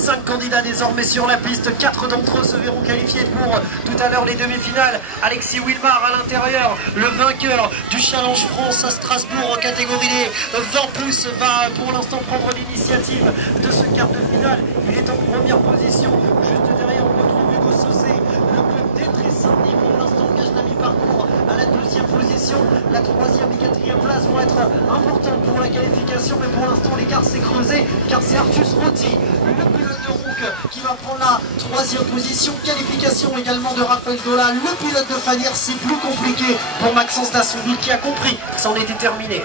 5 candidats désormais sur la piste, 4 d'entre eux se verront qualifiés pour tout à l'heure les demi-finales. Alexis Wilmar à l'intérieur, le vainqueur du Challenge France à Strasbourg en catégorie des 20+, va pour l'instant prendre l'initiative de ce quart de finale. Il est en première position, juste derrière on retrouve Hugo Saucé, le club d'Étré Saint-Denis pour l'instant engage la mi-parcours à la 2e position. La 3e et 4e place vont être importantes pour la qualification, mais pour l'instant l'écart s'est creusé car c'est Artus Rotti, le pilote de Rouque, qui va prendre la 3e position. Qualification également de Raphaël Dola, le pilote de Fanière. C'est plus compliqué pour Maxence Dassonville qui a compris que ça en était terminé.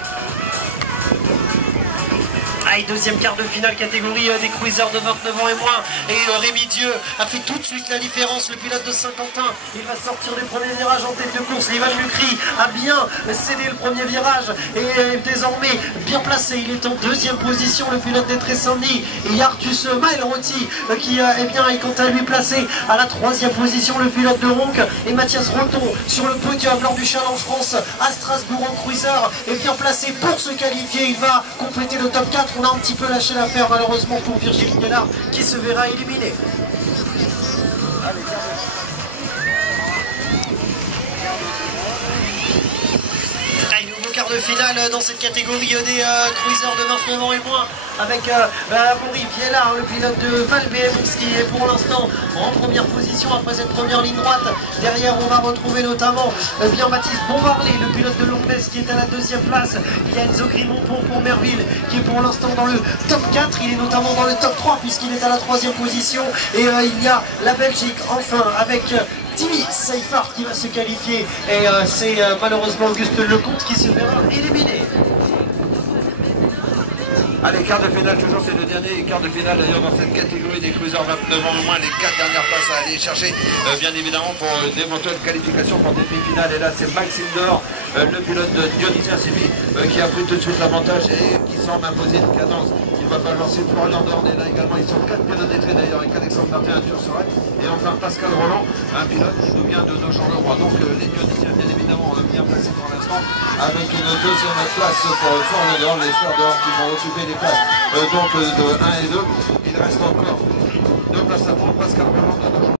Allez, 2e quart de finale catégorie des cruisers de 29 ans et moins. Et Rémi Dieu a fait tout de suite la différence. Le pilote de Saint-Quentin, il va sortir du premier virage en tête de course. Ivan Lucry a bien cédé le premier virage et est désormais bien placé. Il est en 2e position, le pilote d'Étré Saint-Denis. Et il y a Artus Maël-Rotti qui est quant à lui placé à la 3e position, le pilote de Ronc. Et Mathias Roton sur le podium lors du Challenge France à Strasbourg en cruiser est bien placé pour se qualifier. Il va compléter le top 4. On a un petit peu lâché l'affaire malheureusement pour Virgile Guénard qui se verra éliminé. Quart de finale dans cette catégorie des cruisers de 29 ans et moins avec Amaury Viellard, le pilote de Val BMX qui est pour l'instant en première position après cette première ligne droite. Derrière on va retrouver notamment Baptiste Bombarlet, le pilote de Longnes qui est à la 2e place. Il y a Enzo Grimont pour Merville qui est pour l'instant dans le top 4. Il est notamment dans le top 3 puisqu'il est à la 3e position. Et il y a la Belgique enfin avec Timmy Seifert qui va se qualifier et c'est malheureusement Auguste Lecomte qui se verra éliminé. Allez, quart de finale, toujours c'est le dernier quart de finale d'ailleurs dans cette catégorie des cruisers 29 ans au moins, les 4 dernières places à aller chercher bien évidemment pour d'éventuelles qualifications pour demi-finale. Et là c'est Maxime Dehors, le pilote de Dionysien Simi qui a pris tout de suite l'avantage et qui semble imposer une cadence. Il va falloir suivre Florian Dorn, et là également ils sont 4 pilotes d'Étré d'ailleurs avec Alexandre Martin, Arthur Soret et enfin Pascal Roland, un pilote qui nous vient de Nogent-le-Roi. Donc les Dionysiens bien évidemment bien placés pour l'instant avec une 2e place pour Florian Dorn, les frères Dorn qui vont occuper les places donc de 1 et 2. Il reste encore 2 places à prendre. Pascal Roland de Nogent